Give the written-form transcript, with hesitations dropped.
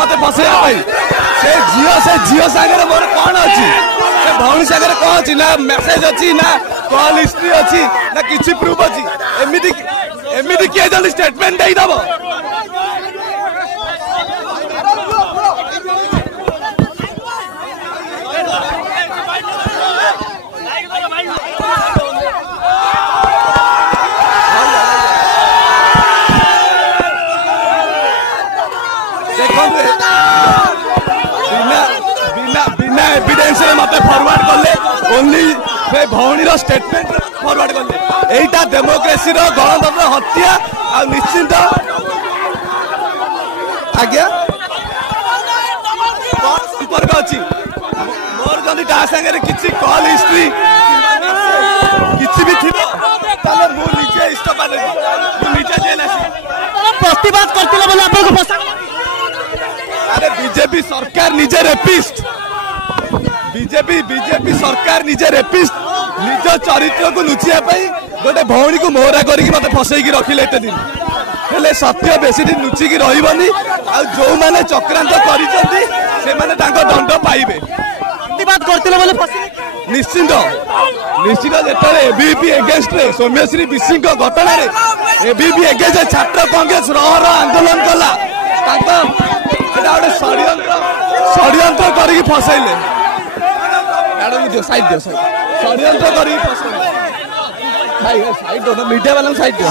मत फसैया से झील सागर मोर कौन अच्छी से भौणी सागर कौन अच्छी ना मेसेज अच्छी ना कॉल हिस्ट्री अच्छी ना किसी प्रूफ अच्छी एमती किए जल्दी स्टेटमेंट देदब बिना एविडेंस मत फॉरवर्ड कले ओनली भौणी स्टेटमेंट फॉरवर्ड कले एटा डेमोक्रेसी गणतंत्र हत्या आ निश्चिंत आज्ञा संपर्क अच्छी मोर जदि ता संगे किसी कॉल हिस्ट्री किसी भी थी मुझे इस्तीफा देवी मुझे जेल प्रतिवाद करते अरे बीजेपी सरकार निजे रेपिस्ट बीजेपी सरकार निजे रेपिस्ट निज चरित्र को लुचिया गोटे भौणी को मोहरा करके मत फसैकी रखिले एते दिन हेले सत्य बेसी दिन लुचिकी रहिबनी आ जो माने चक्रांत करिसेंती से माने तांको दंड पाइबे प्रतिवाद करते निश्चिंत जेतले एबीपी एगेंस्ट रे सौम्यश्री विसिंह घटना रे एबीपी एगेंस्ट छात्र कांग्रेस रहर आंदोलन कला तांको एटा गोटे षड्यंत्र करके फसैले मैडम दियो साइड षड्यंत्र करके फसैले भाई साइड दो मीडिया वाला साइड दियो